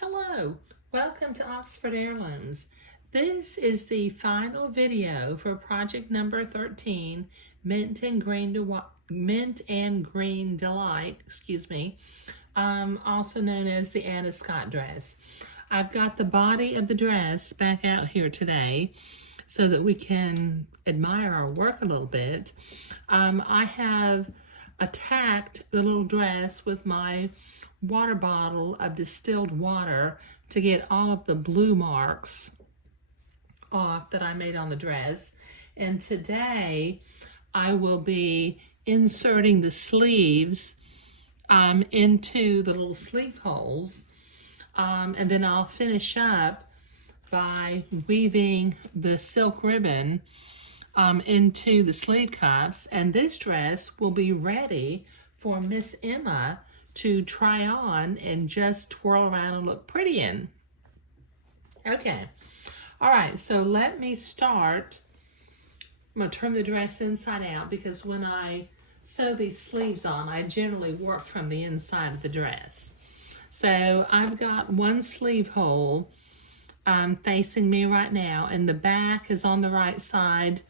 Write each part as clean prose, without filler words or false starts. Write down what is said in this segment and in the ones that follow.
Hello, welcome to Oxford Heirlooms. This is the final video for project number 13, Mint and Green Delight, also known as the Anna Scott dress. I've got the body of the dress back out here today so that we can admire our work a little bit. I have attacked the little dress with my water bottle of distilled water to get all of the blue marks off that I made on the dress. And today I will be inserting the sleeves into the little sleeve holes, and then I'll finish up by weaving the silk ribbon into the sleeve cups, and this dress will be ready for Miss Emma to try on and just twirl around and look pretty in. Okay, all right, so let me start. I'm gonna turn the dress inside out because when I sew these sleeves on, I generally work from the inside of the dress. So I've got one sleeve hole facing me right now, and the back is on the right side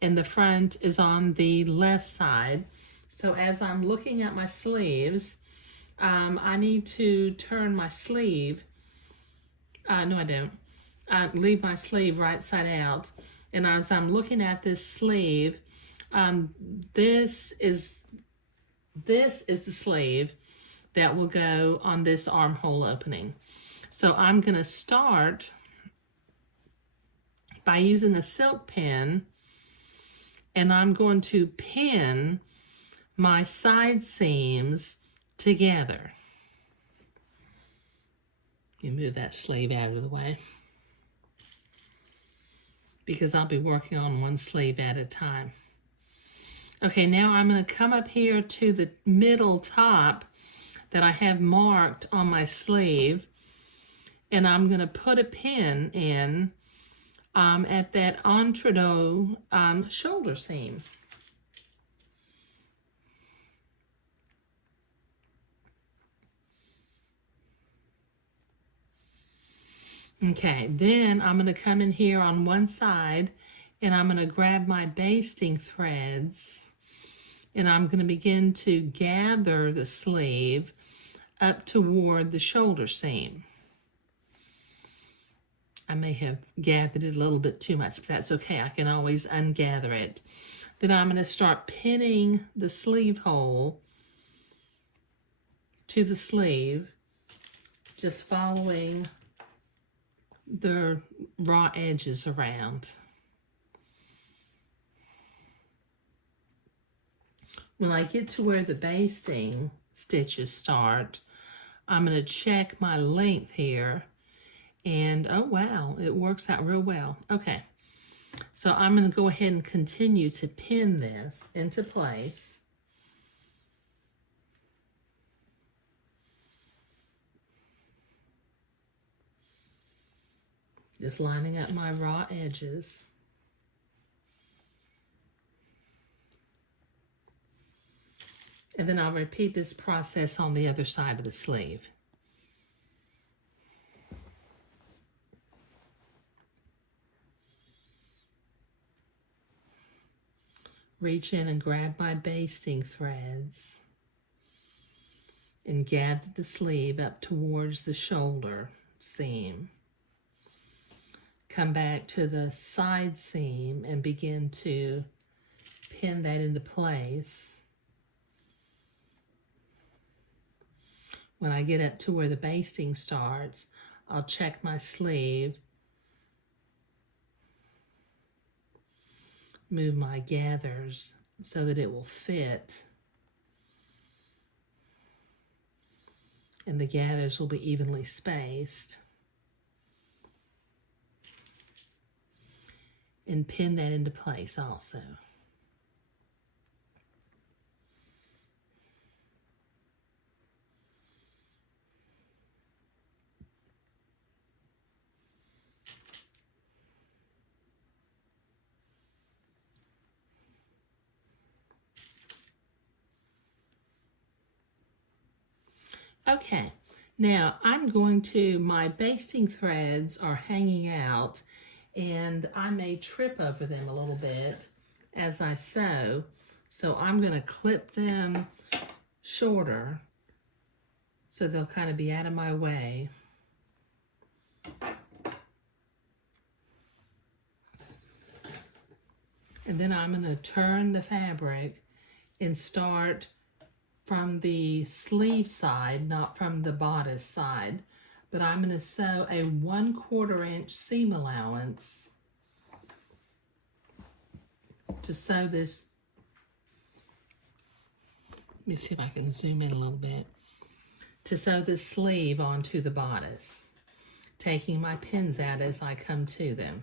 and the front is on the left side. So as I'm looking at my sleeves, I need to turn my sleeve, no I don't, leave my sleeve right side out. And as I'm looking at this sleeve, this is the sleeve that will go on this armhole opening. So I'm gonna start by using a silk pin, and I'm going to pin my side seams together. You move that sleeve out of the way because I'll be working on one sleeve at a time. Okay, now I'm going to come up here to the middle top that I have marked on my sleeve, and I'm going to put a pin in at that entredo shoulder seam. Okay, then I'm going to come in here on one side and I'm going to grab my basting threads and I'm going to begin to gather the sleeve up toward the shoulder seam. I may have gathered it a little bit too much, but that's okay. I can always ungather it. Then I'm going to start pinning the sleeve hole to the sleeve, just following the raw edges around. When I get to where the basting stitches start, I'm going to check my length here, and oh wow, it works out real well. Okay, so I'm going to go ahead and continue to pin this into place. Just lining up my raw edges. And then I'll repeat this process on the other side of the sleeve. Reach in and grab my basting threads and gather the sleeve up towards the shoulder seam. Come back to the side seam and begin to pin that into place. When I get up to where the basting starts, I'll check my sleeve, move my gathers so that it will fit, and the gathers will be evenly spaced, and pin that into place also. Okay, Now I'm going to, my basting threads are hanging out and I may trip over them a little bit as I sew. So I'm going to clip them shorter so they'll kind of be out of my way. And then I'm going to turn the fabric and start from the sleeve side, not from the bodice side. But I'm going to sew a 1/4 inch seam allowance to sew this. Let me see if I can zoom in a little bit. To sew this sleeve onto the bodice, taking my pins out as I come to them.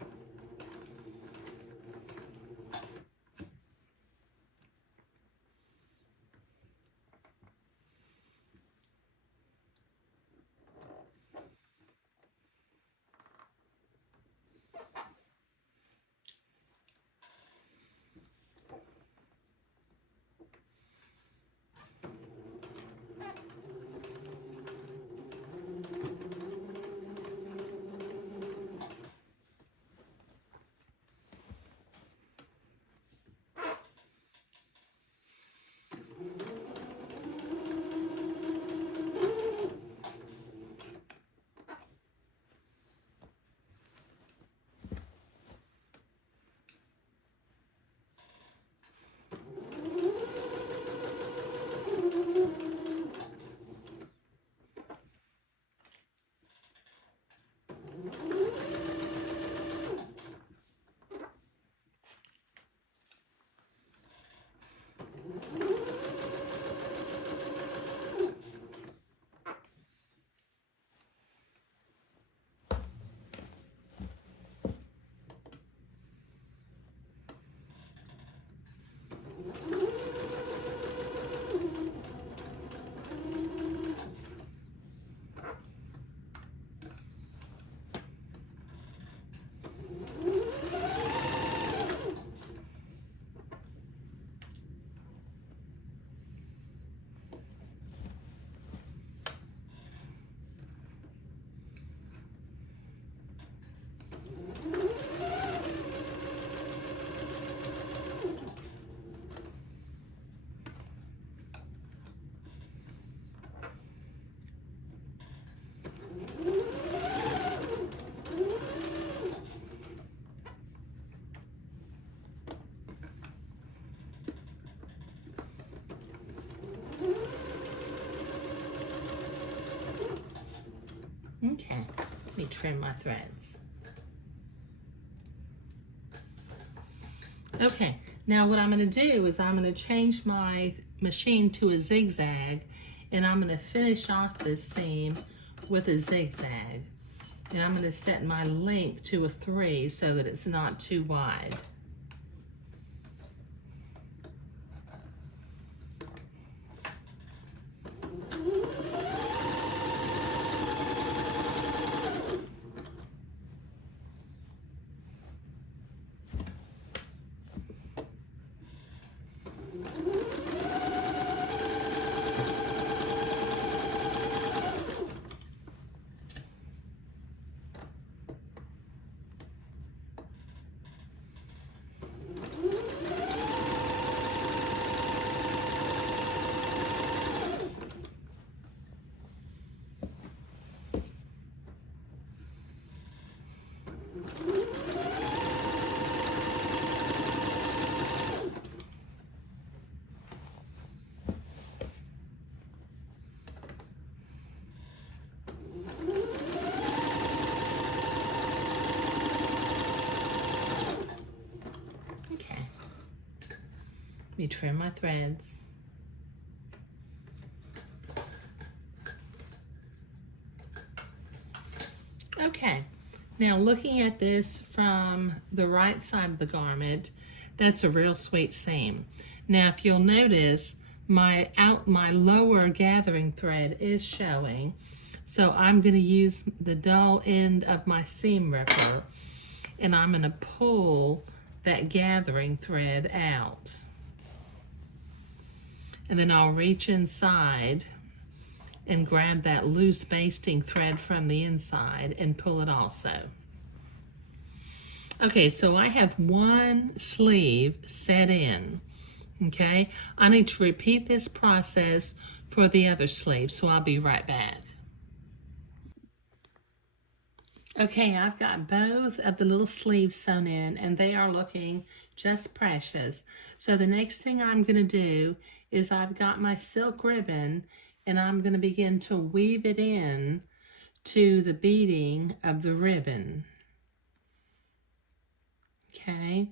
Okay, let me trim my threads. Okay, now what I'm going to do is I'm going to change my machine to a zigzag, and I'm going to finish off this seam with a zigzag. And I'm going to set my length to a 3 so that it's not too wide. Let me trim my threads. Okay, now looking at this from the right side of the garment, that's a real sweet seam. Now if you'll notice, my lower gathering thread is showing, so I'm going to use the dull end of my seam ripper and I'm going to pull that gathering thread out. And then I'll reach inside and grab that loose basting thread from the inside and pull it also. Okay, so I have one sleeve set in, okay? I need to repeat this process for the other sleeve, so I'll be right back. Okay, I've got both of the little sleeves sewn in, and they are looking just precious. So the next thing I'm going to do is I've got my silk ribbon, and I'm going to begin to weave it in to the beading of the ribbon. Okay,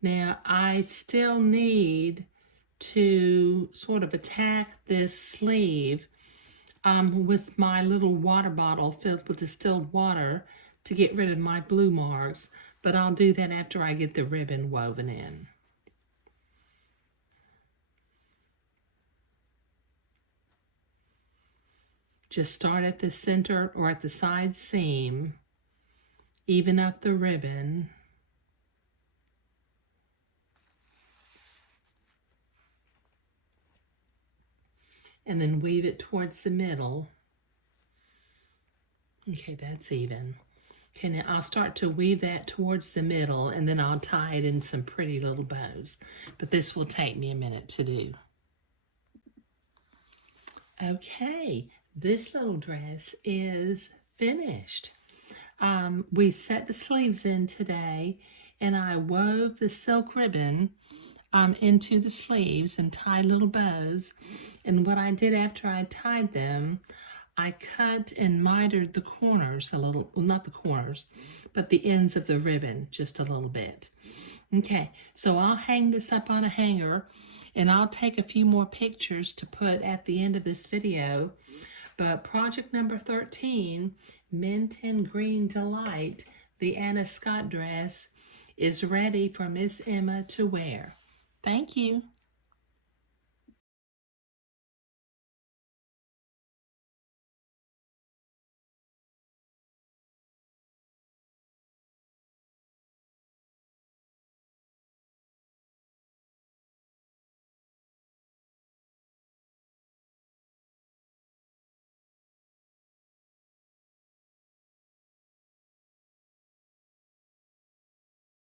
now I still need to sort of attack this sleeve with my little water bottle filled with distilled water to get rid of my blue marks, but I'll do that after I get the ribbon woven in. Just start at the center or at the side seam, even up the ribbon, and then weave it towards the middle. Okay, that's even. Okay, now I'll start to weave that towards the middle, and then I'll tie it in some pretty little bows. But this will take me a minute to do. Okay, this little dress is finished. We set the sleeves in today, and I wove the silk ribbon into the sleeves and tied little bows. And what I did after I tied them, I cut and mitered the corners a little, well, not the corners, but the ends of the ribbon just a little bit. Okay, so I'll hang this up on a hanger, and I'll take a few more pictures to put at the end of this video. But project number 13, Mint and Green Delight, the Anna Scott dress, is ready for Miss Emma to wear. Thank you.